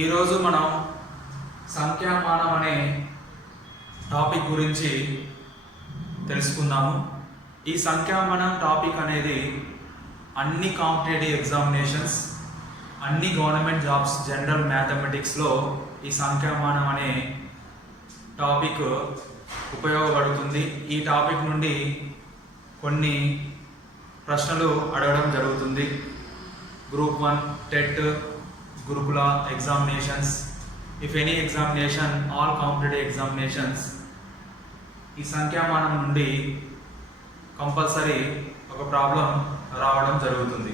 ఈరోజు మనం సంఖ్యామానం అనే టాపిక్ గురించి తెలుసుకుందాము. ఈ సంఖ్యామానం టాపిక్ అనేది అన్ని కాంపిటేటివ్ ఎగ్జామినేషన్స్, అన్ని గవర్నమెంట్ జాబ్స్, జనరల్ మ్యాథమెటిక్స్లో ఈ సంఖ్యామానం అనే టాపిక్ ఉపయోగపడుతుంది. ఈ టాపిక్ నుండి కొన్ని ప్రశ్నలు అడగడం జరుగుతుంది. గ్రూప్ 1 టెట్, గురుకుల examinations, if any examination, all competitive examinations ఈ సంఖ్యామానం నుండి కంపల్సరీ ఒక ప్రాబ్లం రావడం జరుగుతుంది.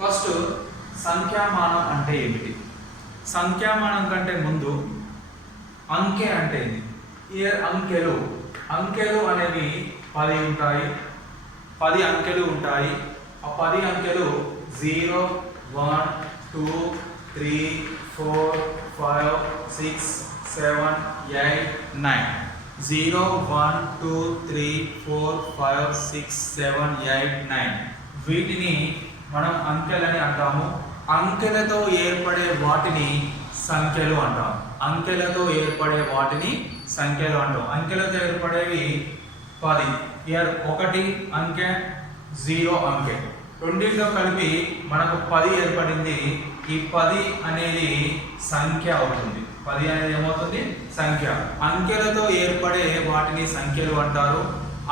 ఫస్ట్, సంఖ్యామానం అంటే ఏమిటి? సంఖ్యామానం కంటే ముందు అంకె అంటే ఏంటి? అంకెలు అనేవి 10 ఉంటాయి. 10 అంకెలు ఉంటాయి. ఆ 10 అంకెలు 0, 1, 2, 3, 4, 5, 6, 7, 8, 9. 0, 1, 2, 3, 4, 5, 6, 7, 8, 9. వీటిని మనం అంకెలని అంటాము. అంకెలతో ఏర్పడే వాటిని సంఖ్యలు అంటాం. అంకెలతో ఏర్పడే వాటిని సంఖ్యలు అంటాం. అంకెలతో ఏర్పడేవి 10. ఇయర్ 1 అంకె, 0 అంకె, రెండింటితో కలిపి మనకు 10 ఏర్పడింది. ఈ 10 అనేది సంఖ్య అవుతుంది. 10 అనేది ఏమవుతుంది? సంఖ్య. అంకెలతో ఏర్పడే వాటిని సంఖ్యలు అంటారు.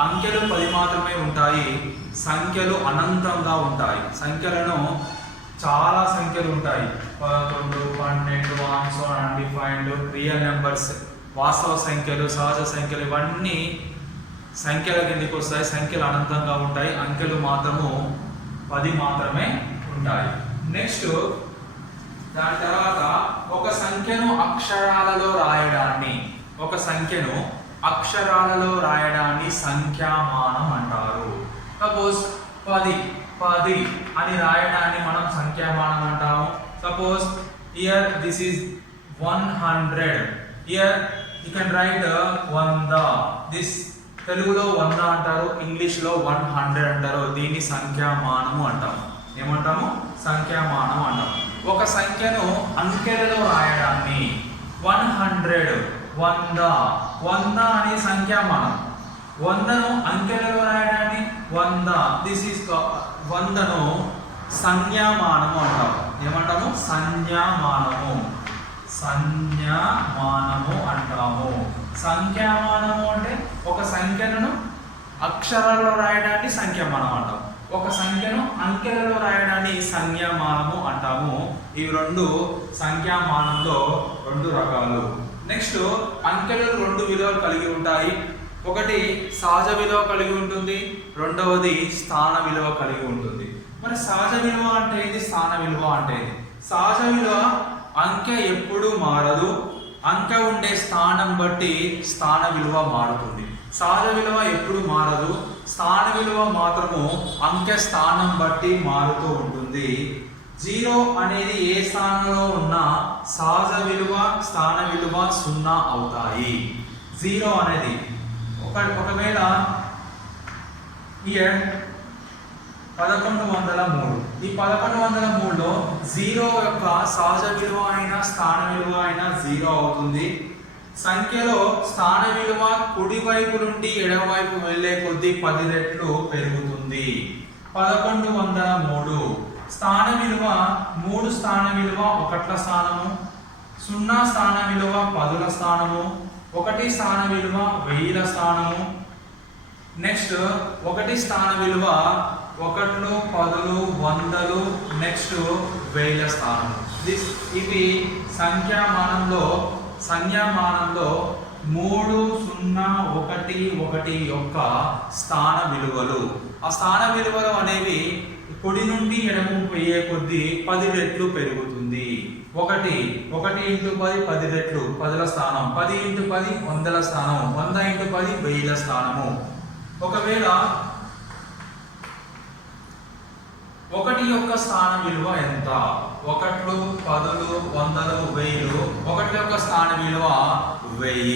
అంకెలు 10 మాత్రమే ఉంటాయి. సంఖ్యలు అనంతంగా ఉంటాయి. సంఖ్యలను చాలా సంఖ్యలు ఉంటాయి. 11, 12, అన్డిఫైన్డ్, రియల్ నెంబర్స్, వాస్తవ సంఖ్యలు, సహజ సంఖ్యలు, ఇవన్నీ సంఖ్యల కిందకి వస్తాయి. సంఖ్యలు అనంతంగా ఉంటాయి. అంకెలు మాత్రము 10 మాత్రమే ఉంటాయి. నెక్స్ట్, దాని తర్వాత ఒక సంఖ్యను అక్షరాలలో రాయడాన్ని సంఖ్యామానం అంటారు. సపోజ్ 10 అని రాయడాన్ని మనం సంఖ్యామానం అంటాము. Suppose here this is 100. Here you can write 100. This తెలుగులో 100 అంటారు, ఇంగ్లీష్లో 100 అంటారు. దీన్ని సంఖ్యామానము అంటాము. ఏమంటాము? సంఖ్యామానం అంటాము. ఒక సంఖ్యను అంకెలలో రాయడాన్ని 100, 100 అనే సంఖ్యామానం. 100ను అంకెలలో రాయడాన్ని 100, దిస్ ఈస్ 100ను సంజ్ఞామానము అంటాము. ఏమంటాము? సంజ్ఞామానము అంటాము. సంఖ్యామానము అంటే ఒక సంఖ్యను అక్షరాల్లో రాయడాన్ని సంఖ్యామానం అంటాము. ఒక సంఖ్యను అంకెలలో రాయడాన్ని సంజ్ఞామానము అంటాము. ఇవి రెండు సంఖ్యామానంలో 2 రకాలు. నెక్స్ట్, అంకెలు 2 విలువలు కలిగి ఉంటాయి. ఒకటి సహజ విలువ కలిగి ఉంటుంది, రెండవది స్థాన విలువ కలిగి ఉంటుంది. మరి సహజ విలువ అంటే ఇది, స్థాన విలువ అంటే ఇది. సహజ విలువ అంకె ఎప్పుడూ మారదు. అంకె ఉండే స్థానం బట్టి స్థాన విలువ మారుతుంది. సహజ విలువ ఎప్పుడు మారదు. స్థాన విలువ మాత్రము అంకె స్థానం బట్టి మారుతూ ఉంటుంది. 0 అనేది ఏ స్థానంలో ఉన్నా సహజ విలువ, స్థాన విలువ 0 అవుతాయి. 0 అనేది ఒకవేళ ఇయర్ 1103. ఈ 1103లో 0 యొక్క సహజ విలువ అయినా స్థాన విలువ అయినా 0 అవుతుంది. సంఖ్యలో స్థాన విలువ కుడివైపు నుండి ఎడమవైపు వెళ్ళే కొద్దీ 10 రెట్లు పెరుగుతుంది. 1103. స్థాన విలువ 3 స్థాన విలువ 1ల స్థానము, 0 స్థాన విలువ 10ల స్థానము, 1 స్థాన విలువ 1000ల స్థానము. నెక్స్ట్, 1 స్థాన విలువ 1, 10, 100, నెక్స్ట్ 1000ల స్థానము. ఇవి సంఖ్యామానంలో 3, 0, 1, 1 యొక్క స్థాన విలువలు. ఆ స్థాన విలువలు అనేవి కుడి నుండి ఎడమకు పోయే కొద్దీ 10 రెట్లు పెరుగుతుంది. 1 × 10 10 రెట్లు, 10ల స్థానం. 10 × 10 100ల స్థానం. 100 × 10 1000ల స్థానము. ఒకవేళ 1 యొక్క స్థాన విలువ ఎంత? 1, 10, 100, 1000. 1 యొక్క స్థాన విలువ 1000.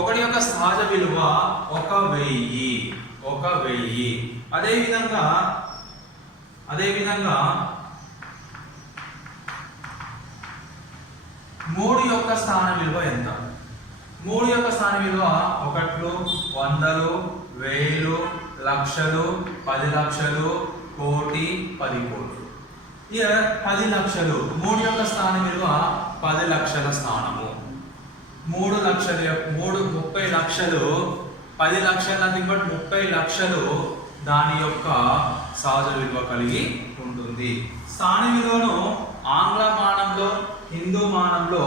1 యొక్క సహజ విలువ 1000. అదేవిధంగా 3 యొక్క స్థాన విలువ ఎంత? 3 యొక్క స్థాన విలువ 1, 100, 1000, లక్షలు, 10 లక్షలు, కోటి, 10 కోట్లు. ఇక 10 లక్షలు 3 యొక్క స్థాన విలువ 10 లక్షల స్థానము. 3 లక్షలు 30 లక్షలు, 10 లక్షలు నథింగ్ బట్ 30 లక్షలు దాని యొక్క సహజ విలువ కలిగి ఉంటుంది. స్థాన విలువను ఆంగ్ల మానంలో, హిందూ మానంలో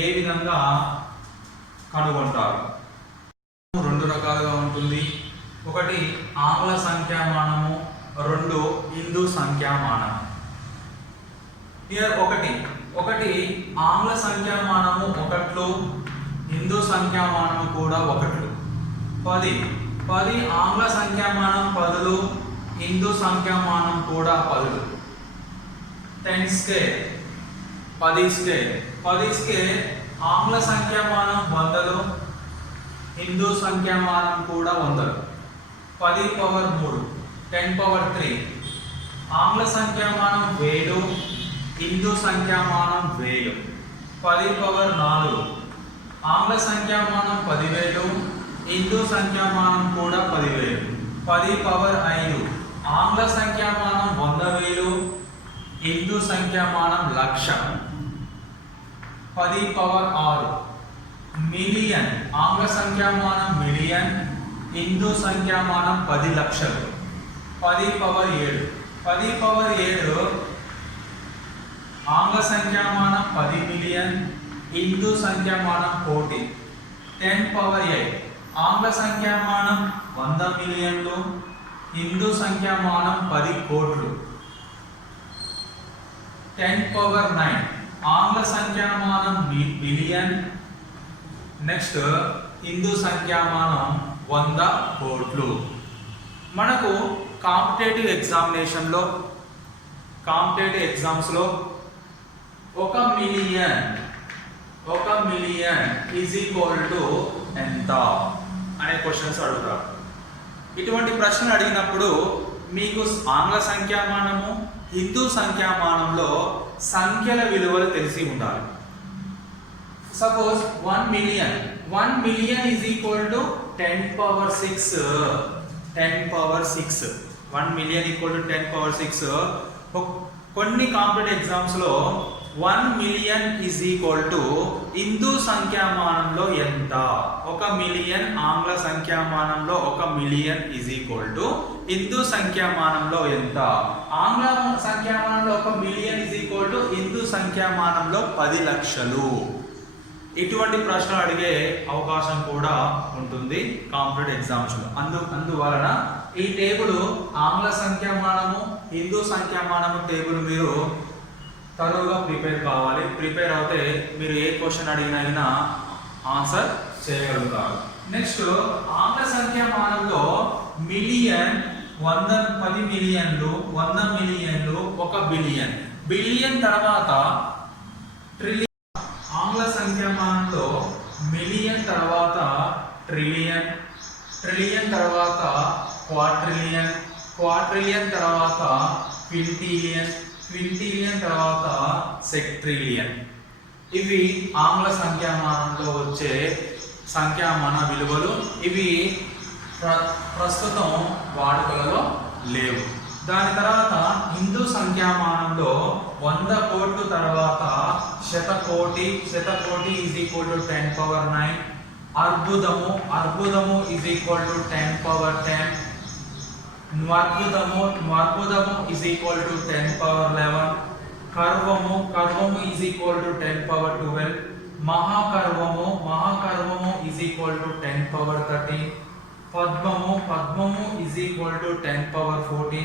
ఏ విధంగా కనుగొంటారు? 2 రకాలుగా ఉంటుంది. ఒకటి ఆంగ్ల సంఖ్యామానము, 2 హిందూ సంఖ్యామానం. ఒకటి ఆంగ్ల సంఖ్యామానము 1, హిందూ సంఖ్యామానము కూడా 1. 10 ఆంగ్ల సంఖ్యామానం 10, హిందూ సంఖ్యామానం కూడా 10. 10 స్క్వేర్ 10 స్క్వేర్ ఆంగ్ల సంఖ్యామానం 100, హిందూ సంఖ్యామానం కూడా 100. 10 పవర్ 3 10 పవర్ 3 ఆంగ్ల సంఖ్యామానం 1000, హిందూ సంఖ్యామానం 1000. 10 పవర్ 4 ఆంగ్ల సంఖ్యామానం 10,000, హిందూ సంఖ్యామానం కూడా 10,000. 10 పవర్ 5 ఆంగ్ల సంఖ్యామానం 100,000, హిందూ సంఖ్యామానం 1,00,000. 10 పవర్ 6 మిలియన్ ఆంగ్ల సంఖ్యామానం మిలియన్, హిందూ సంఖ్యామానం 10 లక్షలు. 10 పవర్ 7 ఆంగ్ల సంఖ్యామానం 10 మిలియన్, హిందూ సంఖ్యామానం కోటి. 10 పవర్ 8 ఆంగ్ల సంఖ్యామానం 100 మిలియన్లు, హిందూ సంఖ్యామానం 10 కోట్లు. 10 పవర్ 9 ఆంగ్ల సంఖ్యామానం బిలియన్, నెక్స్ట్ హిందూ సంఖ్యామానం 100 కోట్లు. మనకు కాంపిటేటివ్ ఎగ్జామ్స్లో 1 మిలియన్ ఈజ్ ఈక్వల్ టు ఎంత అనే క్వశ్చన్స్ అడుగుతారు. ఇటువంటి ప్రశ్నలు అడిగినప్పుడు మీకు ఆంగ్ల సంఖ్యామానము, హిందూ సంఖ్యామానంలో సంఖ్యల విలువలు తెలిసి ఉండాలి. Suppose 1 million is equal to 10 power 6. 1 million equal to 10 power 6. కొన్ని కాంపిటేటివ్ ఎగ్జామ్స్లో 1 million is equal to Hindu సంఖ్యామానంలో ఎంత? 1 మిలియన్ ఆంగ్ల సంఖ్యామానంలో 1 million is equal to Hindu సంఖ్యామానంలో ఎంత? ఆంగ్ల సంఖ్యామానంలో 1 million is equal to Hindu సంఖ్యామానంలో 10 లక్షలు. ఇటువంటి ప్రశ్నలు అడిగే అవకాశం కూడా ఉంటుంది కాంపిటేటివ్ ఎగ్జామ్స్లో. అందువలన ఈ టేబుల్ ఆంగ్ల సంఖ్యామానము, హిందూ సంఖ్యామానము టేబుల్ మీరు తరువుగా ప్రిపేర్ అవుతే మీరు ఏ క్వశ్చన్ అడిగినా ఆన్సర్ చేయగలుగుతారు. నెక్స్ట్ ఆంగ్ల సంఖ్యామానంలో మిలియన్ 10 మిలియన్లు, 100 మిలియన్లు, 1 బిలియన్. బిలియన్ తర్వాత ట్రిలియన్. ఆంగ్ల సంఖ్యామానంలో మిలియన్ తర్వాత ట్రిలియన్, ట్రిలియన్ తర్వాత క్వార్ట్రిలియన్, క్వార్ట్రిలియన్ తర్వాత క్వింటీలియన్, క్వింటీలియన్ తర్వాత సెక్ట్రిలియన్. ఇవి ఆంగ్ల సంఖ్యామానంలో వచ్చే సంఖ్యామాన విలువలు. ఇవి ప్రస్తుతం వాడుకలలో లేవు. దాని తర్వాత హిందూ సంఖ్యామానంలో 100 కోట్లు తర్వాత శతకోటి ఈజ్ ఈక్వల్ టు 10 పవర్ 9. అర్బుదము ఈజ్ ఈక్వల్ టు 10 పవర్ 10. న్వర్బుదము ఈజ్ ఈక్వల్ టు 10 పవర్ 11. కర్వము ఈజ్ ఈక్వల్ టు 10 పవర్ 12. మహాకర్వము ఈజ్ ఈక్వల్ టు 10 పవర్ 13. పద్మము ఈజ్ ఈక్వల్ టు 10 పవర్ 14.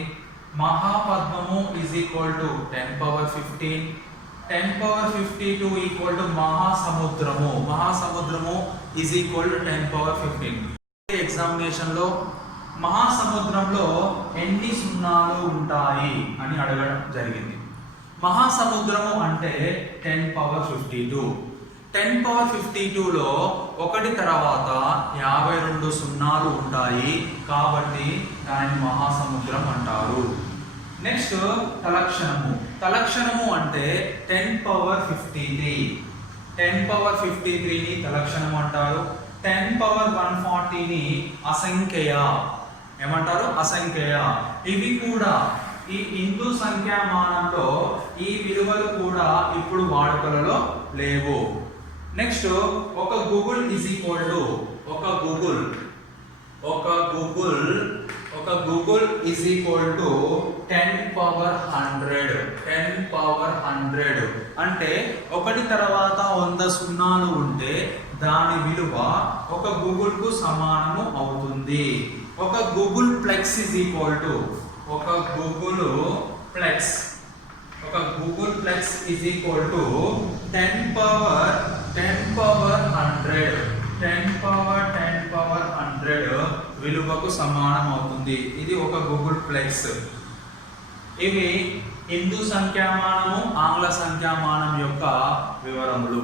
మహాపద్మము is equal to 10 power 15. 10 power 52 equal to మహాసముద్రము is equal to 10 power 15. ఎగ్జామినేషన్లో మహాసముద్రంలో ఎన్ని సున్నాలు ఉంటాయి అని అడగడం జరిగింది. మహాసముద్రము అంటే 10 పవర్ 52. 10 పవర్ 52లో 1 తర్వాత 52 సున్నాలు ఉంటాయి కాబట్టి దానిని మహాసముద్రం అంటారు. నెక్స్ట్ తలక్షణము అంటే 10 పవర్ 53. 10 పవర్ 53ని తలక్షణం అంటారు. 10 పవర్ 140ని అసంఖ్యేయ ఏమంటారు? అసంఖ్యేయ. ఇవి కూడా ఈ హిందూ సంఖ్యామానంలో ఈ విలువలు కూడా ఇప్పుడు వాడుకలలో లేవు. నెక్స్ట్ ఒక గూగుల్ ఈజ్ ఈక్వల్ టు ఒక Google is equal to 10 power 100 అంటే ఒకటి తర్వాత 100 సున్నాలు ఉంటే దాని విలువ ఒక గూగుల్ కు సమానము అవుతుంది. ఒక googolplex is equal to ఒక googolplex is equal to 10 power 100 విలువకు సమానం అవుతుంది. ఇది ఒక గూగుల్ ప్లెక్స్. ఇవి హిందూ సంఖ్యామానము, ఆంగ్ల సంఖ్యామానం యొక్క వివరములు.